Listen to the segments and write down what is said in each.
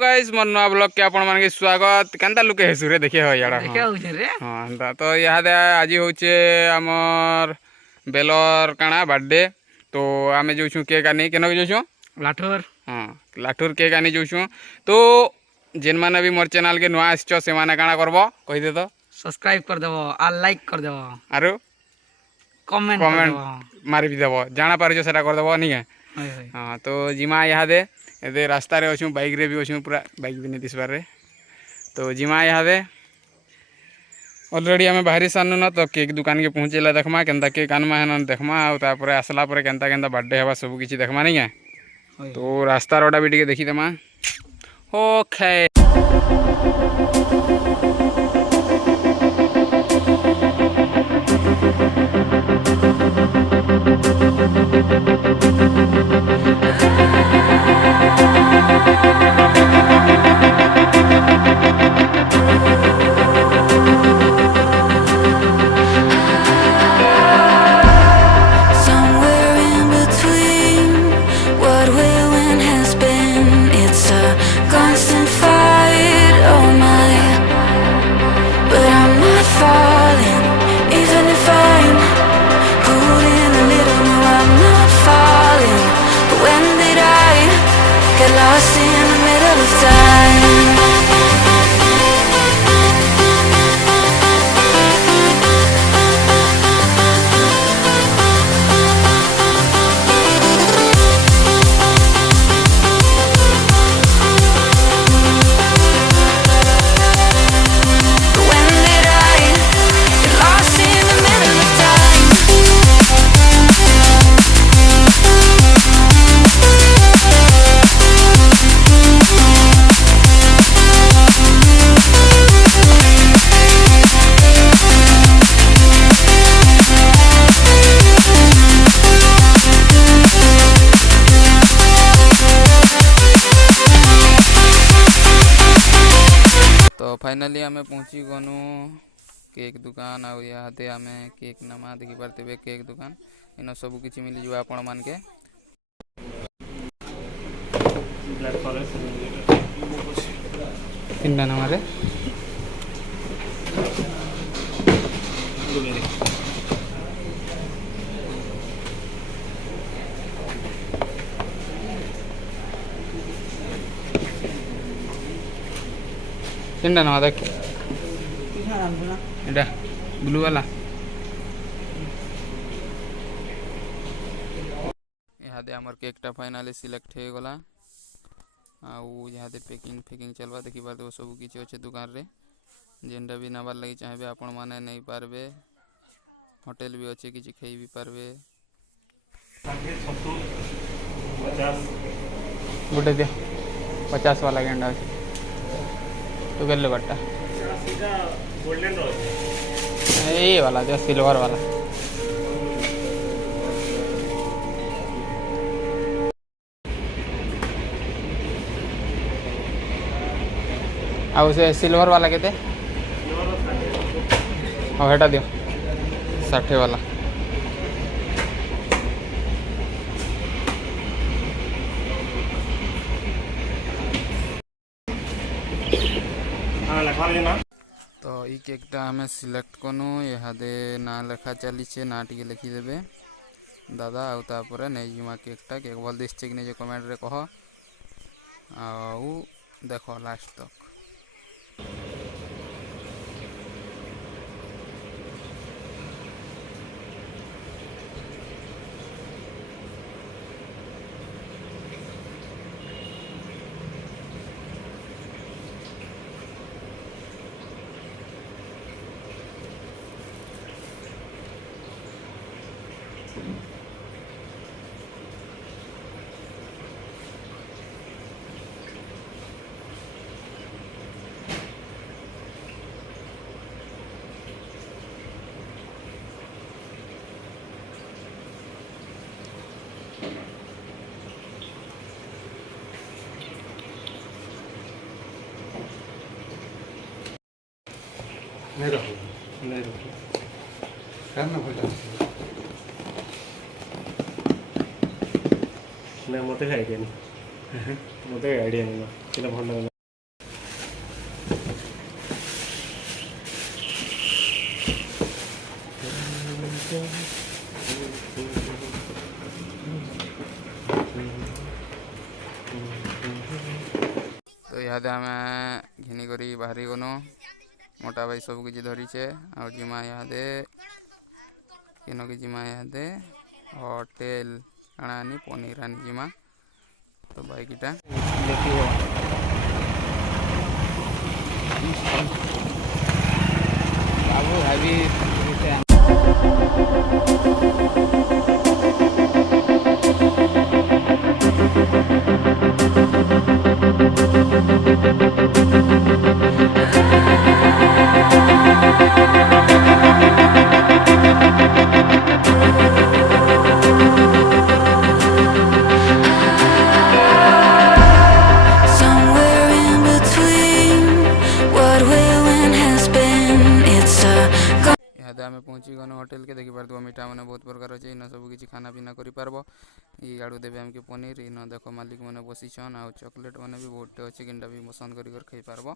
Guys मोर नवा blog के आपण मानके स्वागत केनता लुके हेसु रे देखिए हो याडा देखा होछे रे हां तो यादे आज होचे हमर बेलर काना बर्थडे तो आमे जोछु केक आनी केनो जोछु लाठोर हां लाठोर केक आनी जोछु तो जेन माने भी मोर चैनल के नवा आछो से माने काना करबो कहि दे तो सब्सक्राइब कर देबो आ लाइक कर देबो आरो कमेंट कर देबो मारि भी देबो जाना पारजो सेटा कर देबो नी हां तो जिमा यादे ए रास्ता रे अछु बाइक रे भी अछु पूरा बाइक भी नहीं दिसबार रे तो जिमा यादे ऑलरेडी आमे बाहरी सानु न तो केक दुकान के पहुँचेला देखमा केनता केक आनमा है देखमा आ तापर आसला पर केनता केनता बर्थडे हवा सब किछि देखमा नहीं है तो रास्ता रोडा भी टिके देखि देमा okay Get lost in the middle of time. When did I get lost in the middle of time? तो फाइनली आमे पहुँची गनु केक दुकान आ याते आमे केक नमा देखि पारतेबे केक दुकान इन सब किछि मिली जवा आपण मान के किंडा नमा रे किंडा नमा देख एटा ब्लू वाला यहाँ आमर केकटा फाइनाली सिलेक्ट हो गला आउ यहाँ पैकिंग चलवा देखि पारबो सब किछि अच्छे दुकान रे जेनटा भी नबार लगी चाहे आपण माने नहीं पारबे होटल भी अच्छे किछि खाई भी पारबे गुटे दियो 50 वाला गेंडा अछि तो गल्ले बट्टा गोल्डन ये वाला जो सिल्वर वाला आउ से सिल्वर वाला केते हाँ हेटा दियो 60 वाला तो ई केकटा हमें सिलेक्ट कनु इहादे ना लेखा चली ना टिके लिखी देबे दादा आउ तापर नै जिमा केकटा केक भल दिसचे कि नै जे कमेंट रे कह आउ देखो लास्ट तक नहीं रखो करना पड़ेगा ना मत आइडिया नहीं मत आइडिया नहीं भल इहादे आम घिनिक बाहरी गनु मोटा भाई सब किसी धरीचे आ जिमा इहादे किनक जिमा इहादे होटेल आनी पनीर आनी जिमा तो बाइक इटा बाबू भाभी Somewhere in between what will and has been. It's a इहादे आम पहुँची गनु होटेल के देखी पार्थ मीठा मैंने बहुत प्रकार अच्छे इन सब किसी खाना पीना कर आड़ू देवे आमके पनीर इन देख मालिक मैंने बसीछन आ चॉकलेट मैंने भी बहुत अच्छे किनटा भी पसंद कर खाई पारब।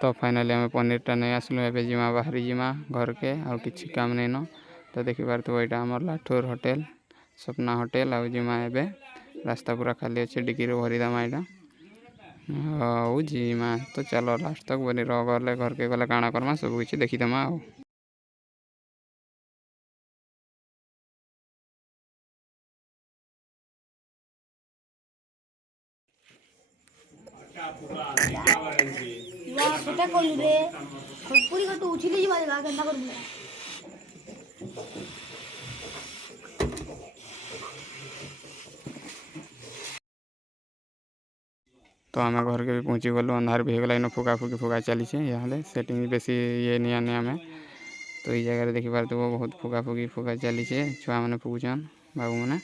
तो फाइनाली आम पनीरटा नहीं आसलु एवं जिमा बाहरी जिमा घर के आउ किसी काम नहीं न तो देखी पार्थ यहाँ आम लाठोर होटेल सपना होटेल आउ जिमा एवं रास्ता पूरा खाली अच्छे डिक्की भरीदमा यहाँ जिमा तो चलो लास्ट तक बनी गले घर के गले काଣା करमा सब किसी देखीदमा आ ସେଟା କଲୁ ରେ ଖଟପୁରୀ କଟୁ ଉଠିଲି ଯିବା ଦେଲା କେନ୍ତା କରିବୁ तो आम घर के भी पहुँची गलु अंधार भी होगला इन फुका फुका चली यहाँ सेटिंग बेसी ये नहीं आने आम तो ये जगह देखी पार्थ बहुत फुका चली छुआ मैंने फुकुचन बाबू मैंने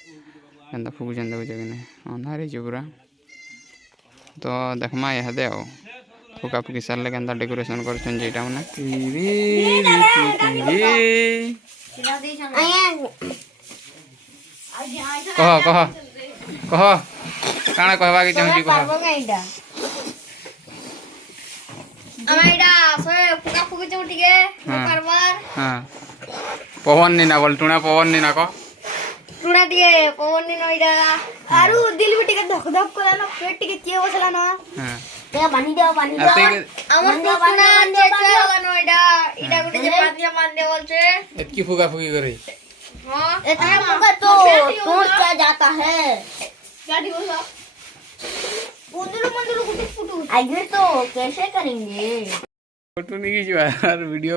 एंता फुकुचन देखुचे कि नहीं अंधार हो पूरा तो देखमा इहादे आ फुका फुकी सारे के डेकोरेशन करछन जेटा मैंने कह कह कह काଣା कहबा के चाहूची कह हां पवन नी ना बोल टुना पवन नी ना कह टुना टिके पवन नी नइडा आरु दिल भी टिके धक धक कला न पेट टिके चिए बसला न हां ते बानी दे हमर टुना चेचे नइडा इडा गुटे जे पातिया मान दे बोलछे एतकी फुका फुकी करे हां इतना फुका तो टूट क्या जाता है क्या ठीक होगा मंदुरु मंदुरु गुटे फुटू आगे तो कैसे करेंगे फोटो नहीं खींचो यार वीडियो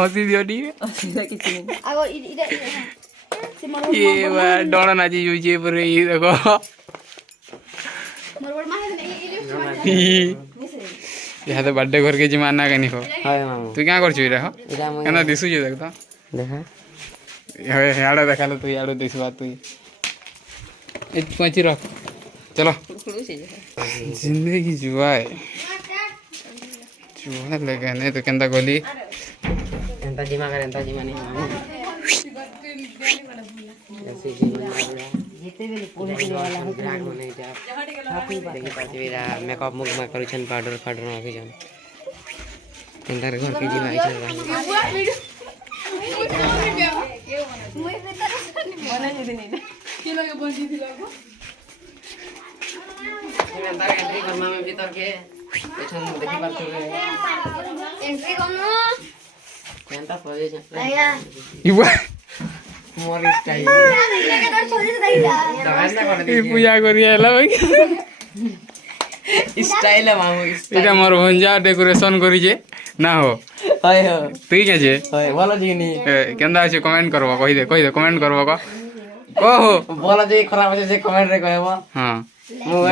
हंसी दियो दी आगो इडा ये वा डोड़ा नाची जुजे पर ये देखो मरवड़ माहे यहाँ तो बर्थडे घर के जमाना का नहीं हो तू क्या कर चुई रहा कहना दिसु जे देख तो देखा याड़ा देखा लो तू याड़ो दिसवा तू एक पांची रख चलो जिंदगी जुआ है जुआ लगा नहीं तो केंदा गोली एंता जिमा नहीं ऐसे जीवन जीते भी पुलिस वाला हो ब्रांड में नहीं जा देखि पाछेरा मेकअप मुख में करूछन पाउडर आके जान एंता घर के जिमा इछन एंट्री करना में भीतर के पेछन देखि पाछे एंट्री करनो एंता सजे छ युवा मोर स्टाइल पूजा करिया ला भाई स्टाइल है मामू इटा मोर भंजा डेकोरेशन करी जे ना हो हाय हो तू क्या जे हाय बोलो जी नहीं केंदा আছে कमेंट करबो कहि दे कमेंट करबो कहो बोलो जी खराब है जे कमेंट रे कहबो हां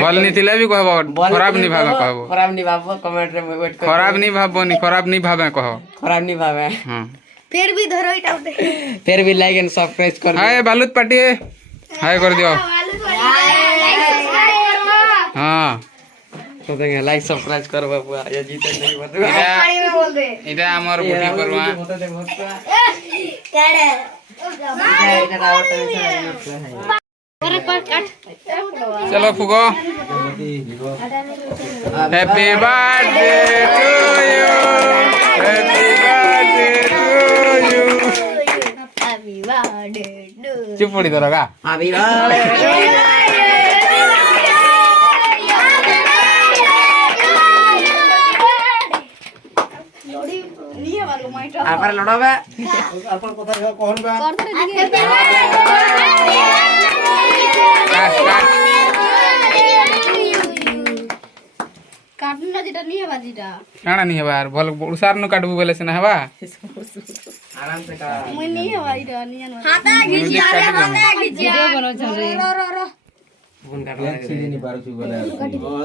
भल नहीं थिले भी कहबो खराब नहीं भाबे कहबो खराब नहीं भाबो कमेंट रे वेट कर खराब नहीं भाबोनी खराब नहीं भाबे कहो खराब नहीं भाबे हां फिर भी धरो इटा उठे फिर भी लाइक एंड सब्सक्राइब कर हाय बालूत पार्टी हाय कर दियो हां तो देंगे लाइक सब्सक्राइब कर बाबू ये जीते नहीं बता पानी में बोल दे इटा हमर बुटी करवा काड़े चलो फुगो happy birthday to you happy birthday to you चुप पड़ी तो लगा अभी আবার লড়বে আপন কথা কহনবা কাটুন না যেটা নিয়ে বাজিটা কাଣା নি হেবার ভল উসার ন কাটবু বলে সিনা হেবা আরাম সে কা মই নিয়ে বাজিটা নিয়ে না হাতা ঘিচি আরে হাতা ঘিচি ভিডিও বানাচ্ছ রে র ফোন কাটলা লাগে চিনি পারছু বলে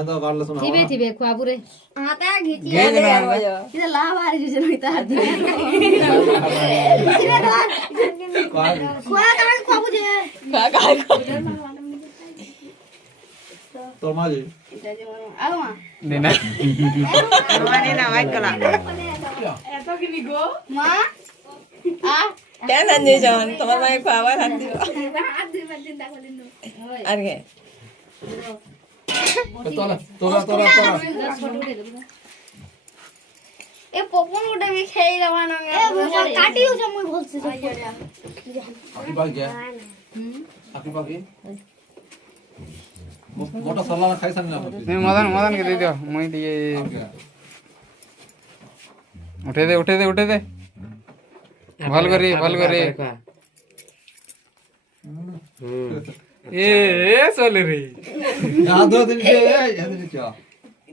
তো গাল শোনা থিবে খুয়াবুরে হাতা ঘিচি গে দিন এটা লাভ আর কিছু নইতা খুয়া কারণ খুয়াবু যে তোর মাঝে এটা যে আও মা দিনা মানে না ভাই কলা এত কিনি গো মা আ কেন আনজে যান তোমার মায়ে খাওয়া হাত দিও হাত দিবা চিন্তা করিন না আর কে তোলা তোলা তোলা তোলা এ পপন ওটা আমি খেয়ে যাওয়া না কাটিও যে মই বলছি আকি পাক গয়া আকি পাক মোটা সালানা খাইছান না নে মদন মদন কে দে দিও মই দিয়ে উঠে দে ভাল করে এ চলে রে আদর দিন যে এদিন চ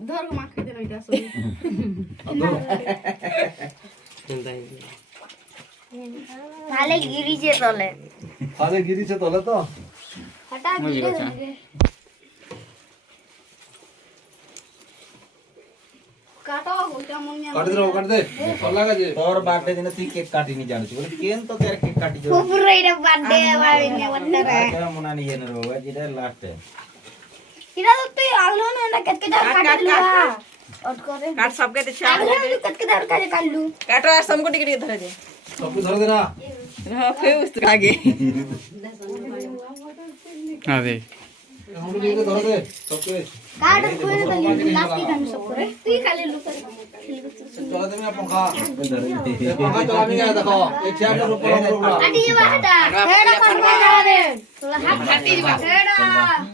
ধর মা খেতে নইতা আসলে তাহলে গিরিছে তলে আরে গিরিছে তোলে তো হটা মই গিরে গেছা কাটো ওটা মন নিয়া কাট দে ভাল লাগা যে তোর বার্থডে দিনে তুই কেক কাটিনি জানিস বলে কেন তো তোর কেক কাটি যাবে পুপুরে এটা বার্থডে বাড়ি নিয়ে বলতারে কেন মনা নিয়ে নে রো যেটা লাস্ট কিরা তো তুই আলো না না কতকে দার কাটলু অট করে কাট সবকে দে আলো তুই কতকে দার কাটে কাটলু কাটো আর সমকো টিকে টিকে ধরে দে সব ধরে দে না হ্যাঁ ফেউস আগে আরে हम लोग ये धरे दे सबके काट कोई तो लास्ट की गान सब करे तुई खाली लू कर चला दे मैं पंखा पंखा चला भी गया देखो एक छह के ऊपर होगा आटी ये बाटा हेड़ा कर चला दे तोला हाथ काटी दिबा हेड़ा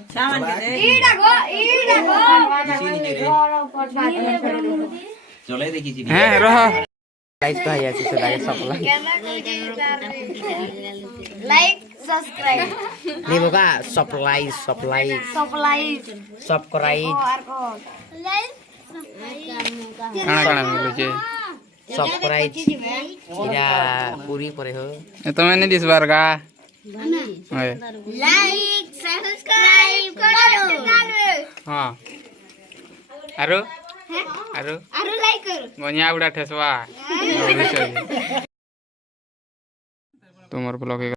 सामान के दे ईडा गो চলে দেখি জি হ্যাঁ রহ লাইক ভাই আছে সে লাগে সফল लाइक सब्सक्राइब নি বাবা সাপ্লাইজ सप्लाई সাবস্ক্রাইব और को लाइक কাଣା মিলুছে সাবস্ক্রাইব ইরা পুরি পরে হো এ তো मैंने दिस बार का ओए लाइक सब्सक्राइब करो हां आरो आरो लाइक करो गनिया उड़ा ठेसवा তোমার ব্লগে